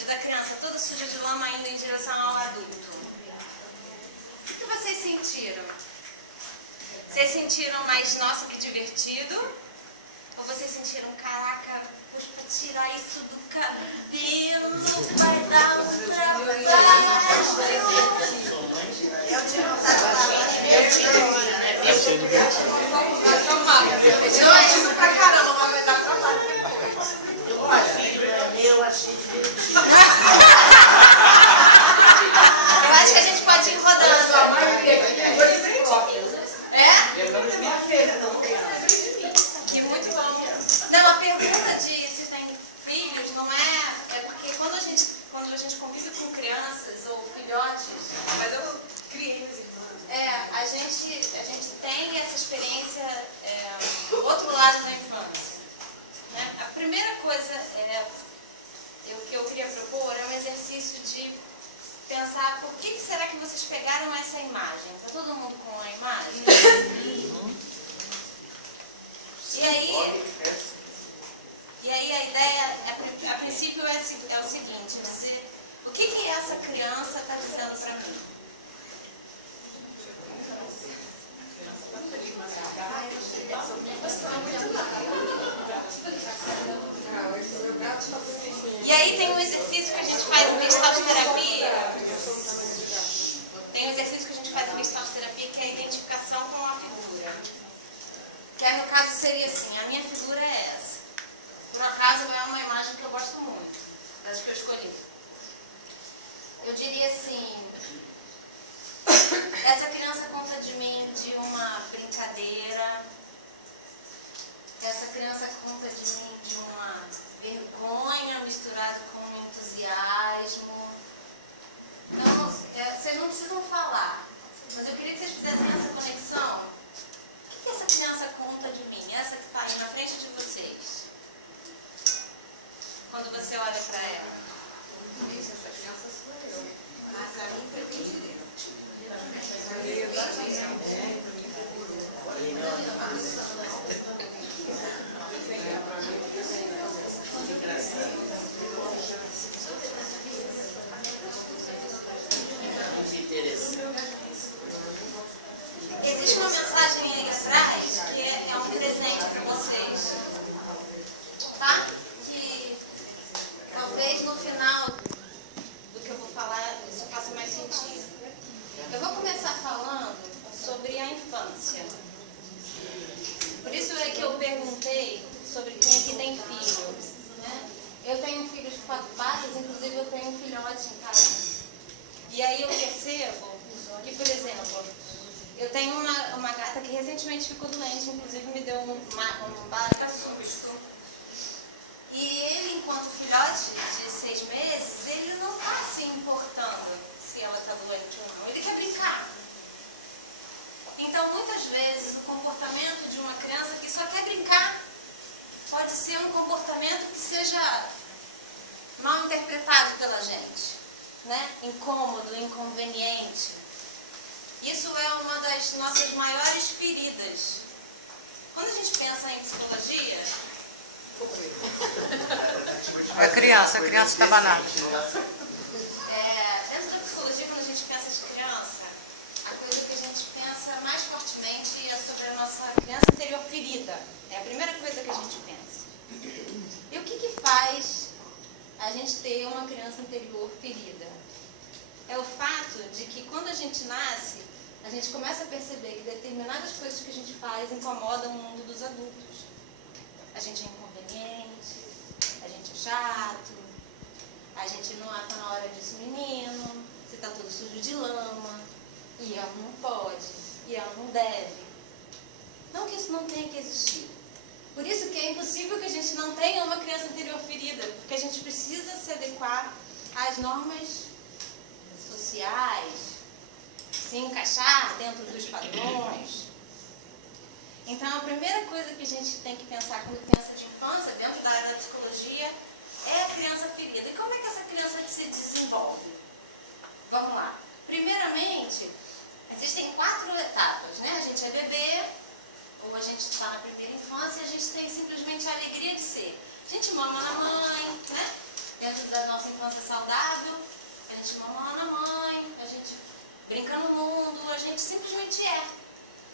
vídeo da criança toda suja de lama indo em direção ao adulto. O que vocês sentiram? Vocês sentiram mais, nossa, que divertido? Ou vocês sentiram, caraca, pra tirar isso do cabelo, vai dar um trabalho? Eu tive vontade de falar. Eu achei divertido. Eu achei pra caramba, mas vai dar trabalho depois. Eu achei divertido. Eu acho que a gente pode ir rodando. É? E muito bom. Não, a pergunta de se tem filhos não é porque quando a gente convive com crianças ou filhotes, mas eu criei meus irmãos. A gente tem essa experiência do outro lado da infância. Né? A primeira coisa que eu queria propor é um exercício de pensar por que será que vocês pegaram essa imagem. Está todo mundo com a imagem? E aí a ideia, a princípio, é o seguinte, dizer, o que essa criança está dizendo para mim? E aí tem um exercício que a gente faz em gestalterapia. Tem um exercício que a gente faz em gestalterapia que é a identificação com a figura. Que no caso seria assim, a minha figura é essa. Por acaso é uma imagem que eu gosto muito, das que eu escolhi. Eu diria assim, essa criança conta de mim de uma brincadeira, essa criança conta de mim de uma vergonha misturada com entusiasmo. Então, vocês não precisam falar, mas eu queria que vocês fizessem essa conexão. O que essa criança conta de mim? Essa que está aí na frente de vocês. Quando você olha para ela. Essa criança sou eu. Mas a mim foi bem de Deus. Existe uma mensagem aí atrás que é um presente para vocês, tá? Que talvez no final do que eu vou falar isso faça mais sentido. Eu vou começar falando sobre a infância. Por isso é que eu perguntei sobre quem aqui tem filho, né? Eu tenho um filho de 4 patas, inclusive eu tenho um filhote em casa. E aí eu percebo que, por exemplo, eu tenho uma gata que recentemente ficou doente, inclusive me deu um baita susto. E ele, enquanto filhote de 6 meses, ele não está se importando se ela está doente ou não. Ele quer brincar. Então, muitas vezes, o comportamento de uma criança que só quer brincar pode ser um comportamento que seja mal interpretado pela gente, né? Incômodo, inconveniente. Isso é uma das nossas maiores feridas. Quando a gente pensa em psicologia... A criança está banada. Dentro da psicologia, quando a gente pensa de criança, a coisa que a gente pensa mais fortemente é sobre a nossa criança interior ferida. É a primeira coisa que a gente pensa. E o que faz a gente ter uma criança interior ferida? É o fato de que quando a gente nasce, a gente começa a perceber que determinadas coisas que a gente faz incomodam o mundo dos adultos. A gente é inconveniente, a gente é chato, a gente não está na hora disso, menino, você está todo sujo de lama, e ela não pode, e ela não deve. Não que isso não tenha que existir. Por isso que é impossível que a gente não tenha uma criança interior ferida, porque a gente precisa se adequar às normas sociais, se encaixar dentro dos padrões. Então, a primeira coisa que a gente tem que pensar quando pensa de infância, dentro da área da psicologia, é a criança ferida. E como é que essa criança se desenvolve? Vamos lá. Primeiramente, existem 4 etapas, né? A gente é bebê, ou a gente está na primeira infância, e a gente tem simplesmente a alegria de ser. A gente mama na mãe, né? Dentro da nossa infância infância saudável, a gente mama na mãe, a gente brinca no mundo, a gente simplesmente é.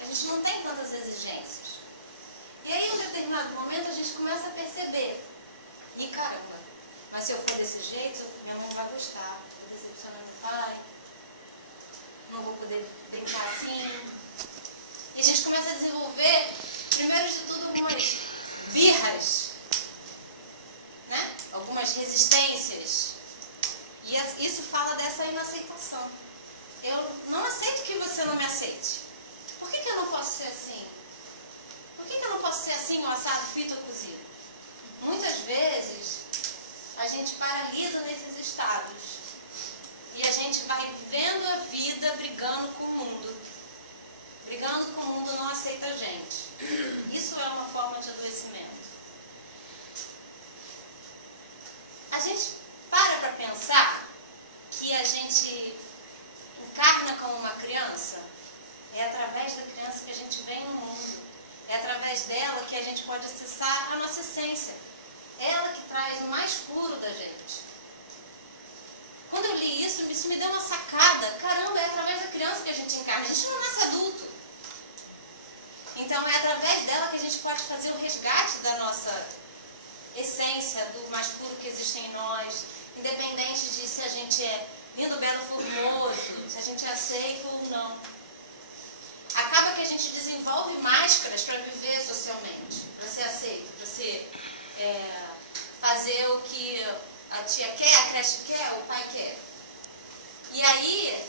A gente não tem tantas exigências. E aí, em um determinado momento, a gente começa a perceber, e caramba, mas se eu for desse jeito, minha mãe não vai gostar, vou decepcionar meu pai, não vou poder brincar assim. E a gente começa a desenvolver, primeiro de tudo, algumas birras, né? Algumas resistências. E isso fala dessa inaceitação. Eu não aceito que você não me aceite. Por que eu não posso ser assim? Por que eu não posso ser assim, ou assado, frito ou cozido? Muitas vezes, a gente paralisa nesses estados. E a gente vai vivendo a vida brigando com o mundo. Brigando com o mundo não aceita a gente. Isso é uma forma de adoecimento. A gente para pensar que a gente encarna como uma criança. É através da criança que a gente vem no mundo. É através dela que a gente pode acessar a nossa essência. Ela que traz o mais puro da gente. Quando eu li isso me deu uma sacada. Caramba, é através da criança que a gente encarna. A gente não nasce adulto. Então é através dela que a gente pode fazer o resgate da nossa essência, do mais puro que existe em nós. Independente de se a gente é lindo, belo, formoso, se a gente é aceito ou não. Acaba que a gente desenvolve máscaras para viver socialmente, para ser aceito, para fazer o que a tia quer, a creche quer, o pai quer. E aí,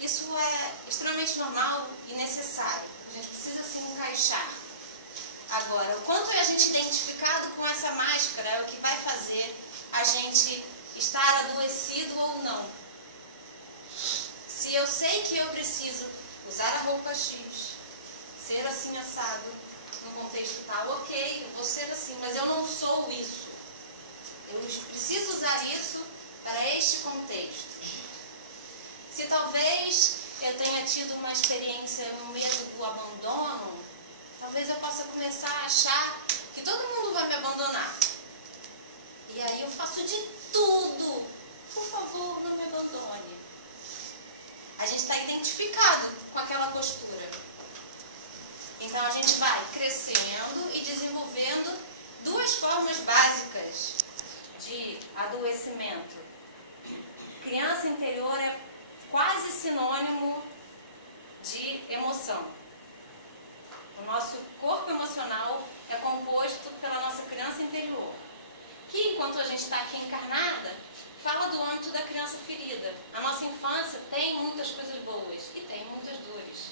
isso é extremamente normal e necessário. A gente precisa se encaixar. Agora, o quanto é a gente identificado com essa máscara é o que vai fazer a gente estar adoecido ou não. Se eu sei que eu preciso usar a roupa X, ser assim assado, no contexto tal, ok, eu vou ser assim, mas eu não sou isso. Eu preciso usar isso para este contexto. Se talvez eu tenha tido uma experiência, um medo do abandono, talvez eu possa começar a achar que todo mundo vai me abandonar. E aí eu faço de tudo. Por favor, não me abandone. A gente está identificado com aquela postura. Então a gente vai crescendo e desenvolvendo duas formas básicas de adoecimento. Criança interior é quase sinônimo de emoção. O nosso corpo emocional é composto pela nossa criança interior, que enquanto a gente está aqui encarnada, fala do âmbito da criança ferida. A nossa infância tem muitas coisas boas e tem muitas dores.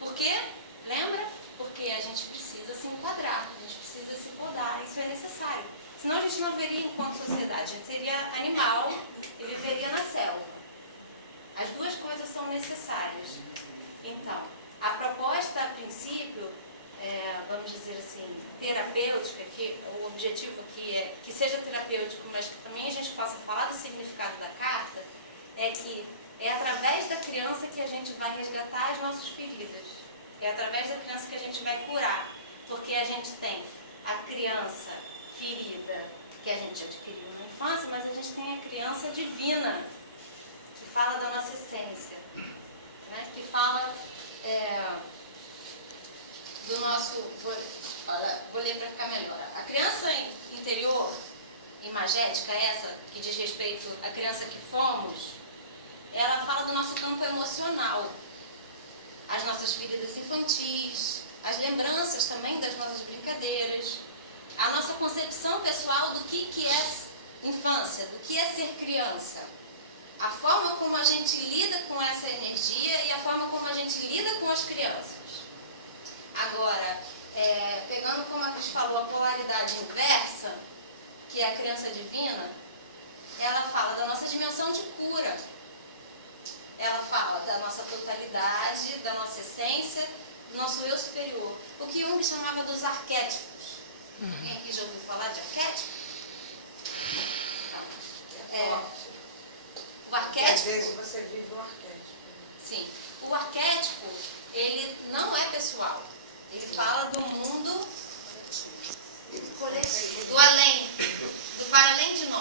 Por quê? Lembra? Porque a gente precisa se enquadrar, a gente precisa se podar, isso é necessário. Senão a gente não veria enquanto sociedade, a gente seria animal e viveria na selva. As duas coisas são necessárias. Então, a proposta, a princípio, vamos dizer assim, terapêutica, que o objetivo aqui é que seja terapêutico, mas que também a gente possa falar do significado da carta, é que é através da criança que a gente vai resgatar as nossas feridas. É através da criança que a gente vai curar. Porque a gente tem a criança ferida que a gente adquiriu na infância, mas a gente tem a criança divina, que fala da nossa essência, né? Que fala do nosso... Vou ler para ficar melhor. A criança interior, imagética, essa que diz respeito à criança que fomos, ela fala do nosso campo emocional. As nossas feridas infantis, as lembranças também das nossas brincadeiras, a nossa concepção pessoal do que é infância, do que é ser criança, a forma como a gente lida com essa energia e a forma como a gente lida com as crianças. Agora, pegando como a Cris falou, a polaridade inversa, que é a criança divina, ela fala da nossa dimensão de cura. Ela fala da nossa totalidade, da nossa essência, do nosso eu superior. O que Jung chamava dos arquétipos. Quem aqui já ouviu falar de arquétipo? O arquétipo... Às vezes você vive um arquétipo. Sim. O arquétipo, ele não é pessoal. Ele fala do mundo coletivo, do além. para além de nós.